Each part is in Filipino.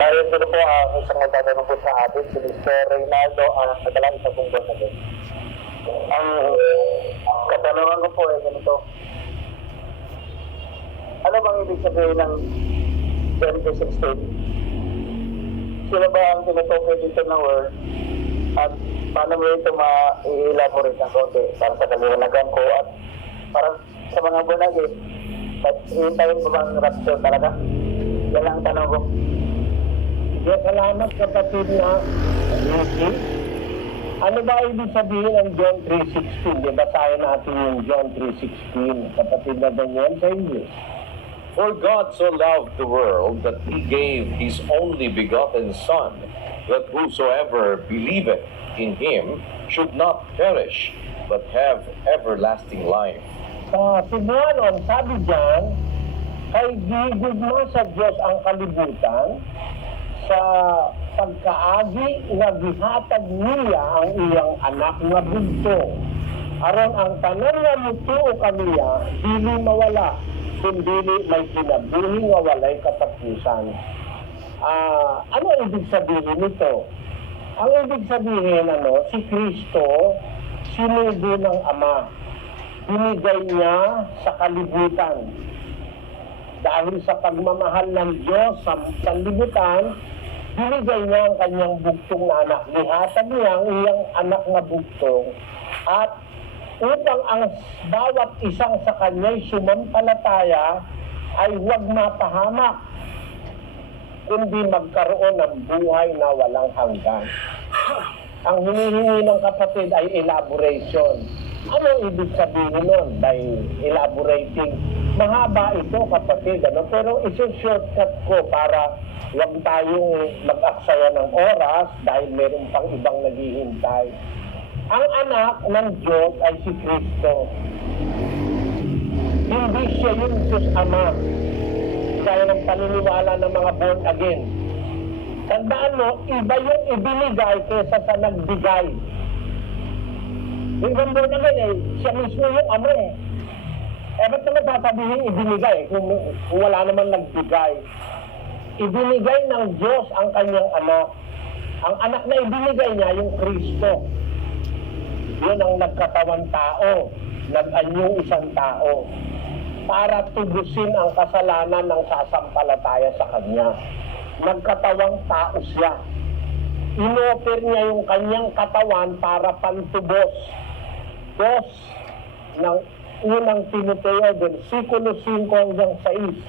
Mayroon dito po ang isang magtatanong po sa atin, si Mr. Reynaldo, ang kadalang isa pong buwan na din. Ang katanungan ko po ay ganito. Ano bang ibig sabihin ng John 3:16? Sino ba ang tinutukoy dito ng word? At paano mo ito ma-elaborate ng konti para sa kaliwanagan ko at para sa mga bunagi? At hintayin mo bang rapture talaga? Yan ang tanong ko. Kaya salamat kapatid na Ricky. Ano ba ibig sabihin ng John 3:16? Basahin natin yung John 3:16. Kapatid na Daniel sa English. For God so loved the world that He gave His only begotten Son, that whosoever believeth in Him should not perish, but have everlasting life. Sa Cebuanon, sabi diyan, kay gigugma sa Diyos ang kalibutan, sa pagkaagi nga gihatag niya ang iyang anak nga bugtong. Aron ang tanan nga mutuo kaniya, dili mawala, kundi may kinabuhi nga walay katapusan. Ano ibig sabihin nito? Ang ibig sabihin, si Kristo, sinugo ng Ama. Binigay niya sa kalibutan. Dahil sa pagmamahal ng Diyos sa sanlibutan, binigay niya ang kanyang bugtong na anak. Lihatag niya ang iyang anak na bugtong. At upang ang bawat isang sa kanya'y sumampalataya ay huwag mapahamak, kundi magkaroon ng buhay na walang hanggan. Ang hinihingi ng kapatid ay elaboration. Ano ibig sabihin nun by elaborating? Mahaba ito kapatid, pero isi-shortcut ko para huwag tayong mag-aksaya ng oras dahil meron pang ibang naghihintay. Ang anak ng Diyos ay si Kristo. Hindi siya yung Diyos Ama. Kaya ng paniniwala ng mga born again. Tandaan mo, iba yung ibinigay kaysa sa nagbigay. Yung born again siya mismo yung Ama ba't naman sasabihin ibinigay kung wala naman nagbigay? Ibinigay ng Diyos ang kanyang anak. Ang anak na ibinigay niya, yung Kristo. Yun ang nagkatawang tao, nag-anyong isang tao, para tubusin ang kasalanan ng sasampalataya sa kanya. Nagkatawang tao siya. Inoper niya yung kanyang katawan para pantubos. Dos ng unang Timoteo, versikulo 5 hanggang 6.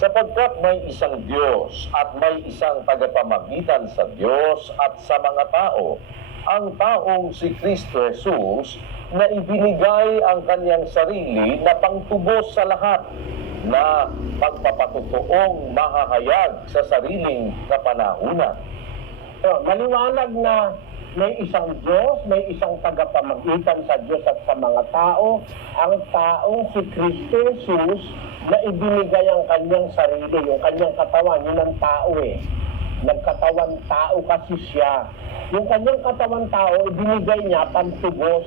Sapagkat may isang Diyos at may isang tagapamagitan sa Diyos at sa mga tao, ang taong si Kristo Jesus, na ibinigay ang kanyang sarili na pangtubos sa lahat, na pagpapatotoong mahahayag sa sariling kapanahunan. So, maliwanag na may isang Diyos, may isang tagapamagitan sa Diyos at sa mga tao, ang taong si Kristo Jesus na ibinigay ang kanyang sarili, yung kanyang katawan, yun ang tao Nagkatawan tao kasi siya. Yung kanyang katawan tao, ibinigay niya pantubos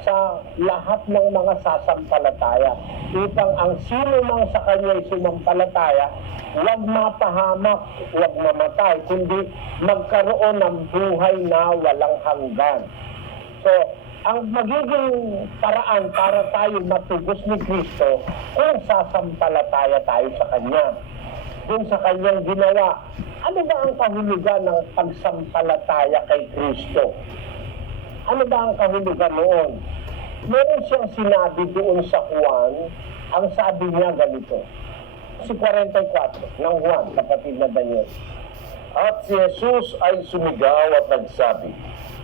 sa lahat ng mga sasampalataya upang ang sino mang sa kanya'y sumampalataya huwag mapahamak, huwag mamatay, kundi magkaroon ng buhay na walang hanggan. So, ang magiging paraan para tayo matubos ni Kristo kung sasampalataya tayo sa Kanya, kung sa Kanyang ginawa. Ano ba ang kahulugan ng pagsampalataya kay Kristo? Ano ba ang kahulugan noon? Meron siyang sinabi doon sa Juan, ang sabi niya ganito, si 44 ng Juan, kapatid na Daniel. At si Jesus ay sumigaw at nagsabi,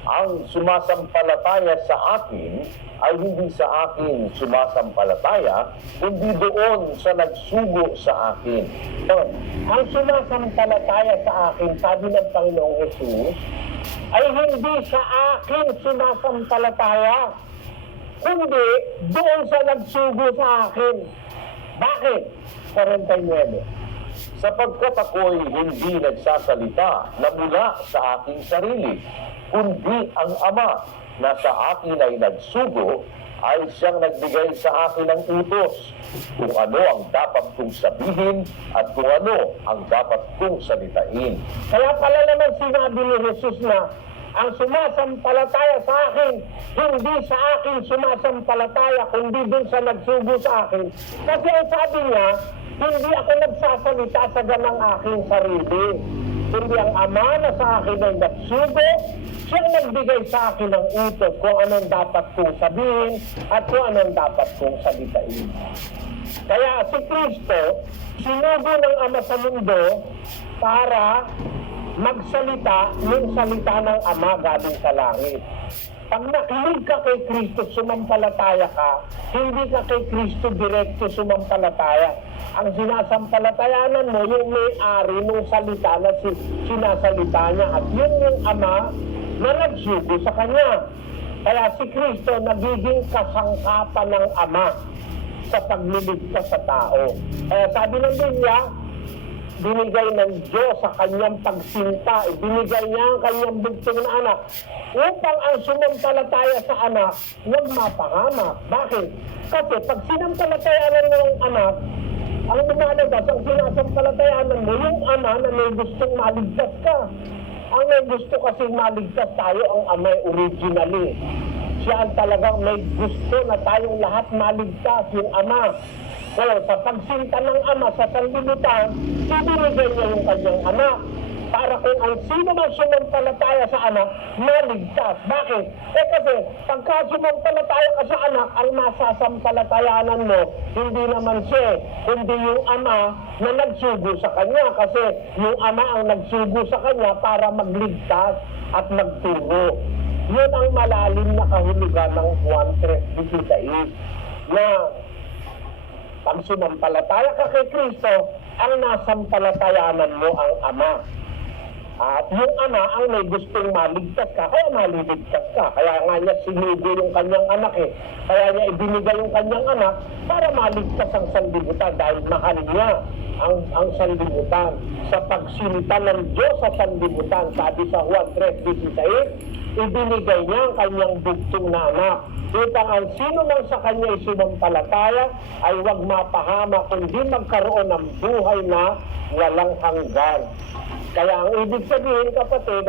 ang sumasampalataya sa akin ay hindi sa akin sumasampalataya, kundi doon sa nagsugo sa akin. So, ang sumasampalataya sa akin, sabi ng Panginoong Jesus, ay hindi sa akin sumasampalataya, kundi doon sa nagsugo sa akin. Bakit? 49. Sapagkat ako'y hindi nagsasalita na mula sa aking sarili, kundi ang Ama na sa akin ay nagsugo ay siyang nagbigay sa akin ng utos kung ano ang dapat kong sabihin at kung ano ang dapat kong salitain. Kaya pala naman sinabi ni Jesus na ang sumasampalataya sa akin, hindi sa akin sumasampalataya, kundi dun sa nagsugo sa akin. Kasi ang sabi niya, hindi ako nagsasalita sa ganang aking sarili. Kundi ang Ama na sa akin ay nagsugo, siyang nagbigay sa akin ng utos kung anong dapat kong sabihin at kung anong dapat kong salitain. Kaya si Kristo, sinugo ng Ama sa mundo para magsalita ng salita ng Ama galing sa langit. Pag nakinig ka kay Kristo, sumampalataya ka, hindi ka kay Kristo direkto sumampalataya. Ang sinasampalatayanan mo, yung may-ari ng salita na sinasalita niya, at yun yung Ama na nagsugo sa Kanya. Kaya si Kristo nagiging kasangkapan ng Ama sa pagliligtas sa tao. Kaya sabi ng Biblia, binigay ng Diyos sa kanyang pagsinta, binigay niya ang kanyang bugtong na anak upang ang sumampalataya sa anak huwag mapahamak. Bakit? Kasi pag sinampalatayanan mo ang anak, ang lumalabas, ang sinasampalatayanan mo, yung ama na may gustong maligtas ka. Ang may gusto kasi maligtas tayo, ang ama originally. Siya ang talagang may gusto na tayong lahat maligtas, yung ama. So, sa pagsinta ng Ama sa sanlibutan, ibinigay niya yung kanyang anak para kung ang sino man sumampalataya sa anak, maligtas. Bakit? Kasi pagka sumampalataya ka sa anak, ang masasampalatayanan mo, hindi naman siya, kundi yung Ama na nagsugo sa kanya. Kasi yung Ama ang nagsugo sa kanya para magligtas at magturo. Yun ang malalim na kahulugan ng Juan 3:16 na pag sumampalataya ka kay Kristo, ang nasampalatayanan mo ang Ama. At yung Ama ang may gustong maligtas ka, kaya maliligtas ka. Kaya nga niya sinugo yung kanyang anak eh. Kaya niya ibinigay yung kanyang anak para maligtas ang sanlibutan dahil mahal niya ang sanlibutan. Sa pagsinta ng Diyos sa sanlibutan, sabi sa Juan 3:16, ibinigay niya ang kanyang bugtong na anak upang ang sino man sa kanya ay sumampalataya ay huwag mapahama kundi magkaroon ng buhay na walang hanggan. Kaya ang ibig sabihin, kapatid,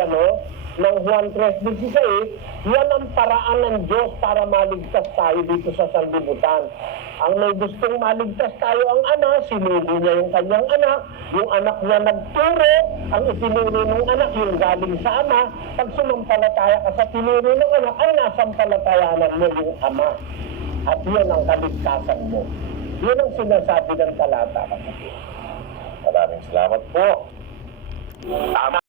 ng Juan 3:16, yan ang paraan ng Diyos para maligtas tayo dito sa sanlibutan. Ang may gustong maligtas tayo ang Ama, sinugo niya yung kanyang anak, yung anak niya nagturo, ang itinuro ng anak, yung galing sa Ama. Pag sumampalataya ka sa tinuro ng anak, ay nasampalatayanan mo yung Ama. At yun ang kaligtasan mo. Yun ang sinasabi ng talata. Maraming salamat po. Tama.